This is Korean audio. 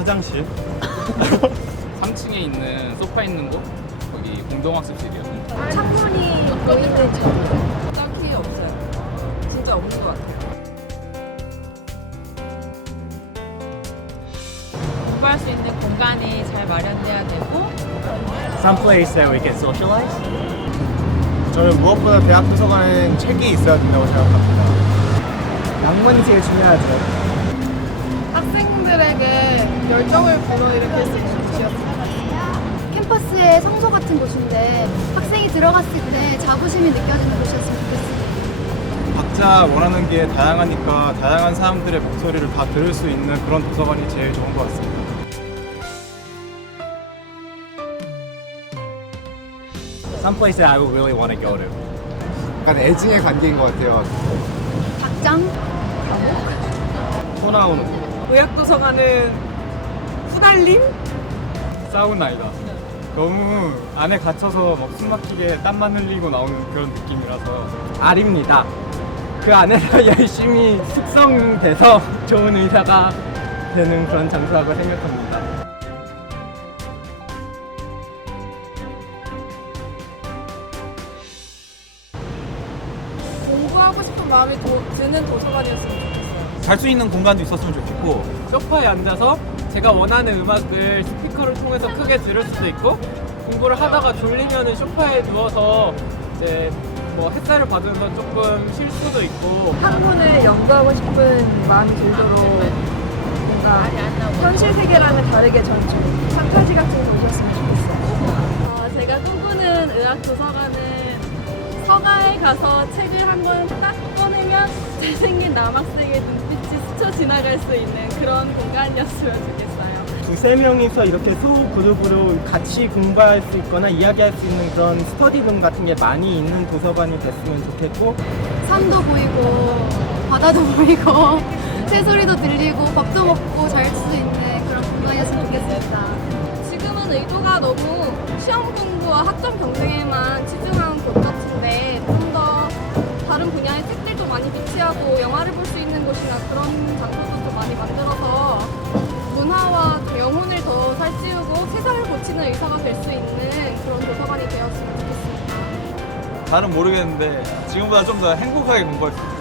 화장실 3층에 있는 소파 있는 곳 거기 공동학습실이요. 창문이 보이는 점 딱히 없어요. 진짜 없는 것 같아요. 공부할 수 있는 공간이 잘 마련돼야 되고 someplace that we can socialize 저는 무엇보다 대학 도서관엔 책이 있어야 된다고 생각합니다. 양문이 제일 중요하죠 열정을 불러일으킬 수 있는 곳이었습니다. 캠퍼스의 성소 같은 곳인데 학생이 들어갔을 때 자부심이 느껴지는 곳이었으면 좋겠어요. 각자 원하는 게 다양하니까 다양한 사람들의 목소리를 다 들을 수 있는 그런 도서관이 제일 좋은 것 같습니다. someplace that I would really want to go to 약간 애증의 관계인 것 같아요. 닭장? 토 나오는 곳 의학도서관은 후달림? 사우나이다. 너무 안에 갇혀서 막 숨막히게 땀만 흘리고 나오는 그런 느낌이라서 알입니다 그 안에서 열심히 숙성돼서 좋은 의사가 되는 그런 장소라고 생각합니다 공부하고 싶은 마음이 도- 드는 도서관이었으면 좋겠어요. 잘 수 있는 공간도 있었으면 좋겠고 소파에 앉아서 제가 원하는 음악을 스피커를 통해서 크게 들을 수도 있고 공부를 하다가 졸리면은 소파에 누워서 이제 뭐 햇살을 받으면서 조금 쉴 수도 있고 학문을 연구하고 싶은 마음이 들도록 뭔가 현실 세계랑은 다르게 전좀 판타지 같은 곳이었으면 좋겠어요. 어, 제가 꿈꾸는 의학 도서관은 서가에 가서 책을 한 권 딱 꺼내면 잘생긴 남학생의 눈빛이 스쳐 지나갈 수 있는 그런 공간이었으면 좋겠어요. 두세 명이서 이렇게 소 그룹으로 같이 공부할 수 있거나 이야기할 수 있는 그런 스터디룸 같은 게 많이 있는 도서관이 됐으면 좋겠고 산도 보이고 바다도 보이고 새소리도 들리고 밥도 먹고 잘 수 있는 그런 공간이었으면 좋겠습니다. 지금은 의도가 너무 시험 공부와 학점 경쟁에만 치중한 곳 같은데 좀 더 다른 분야의 책들도 많이 비치하고 영화를 볼수 있는 곳이나 그런 장소도 좀 많이 만들어서 문화와 영혼을 더 살찌우고 세상을 고치는 의사가 될 수 있는 그런 도서관이 되었으면 좋겠습니다. 잘은 모르겠는데 지금보다 좀 더 행복하게 공부할 수 있어요.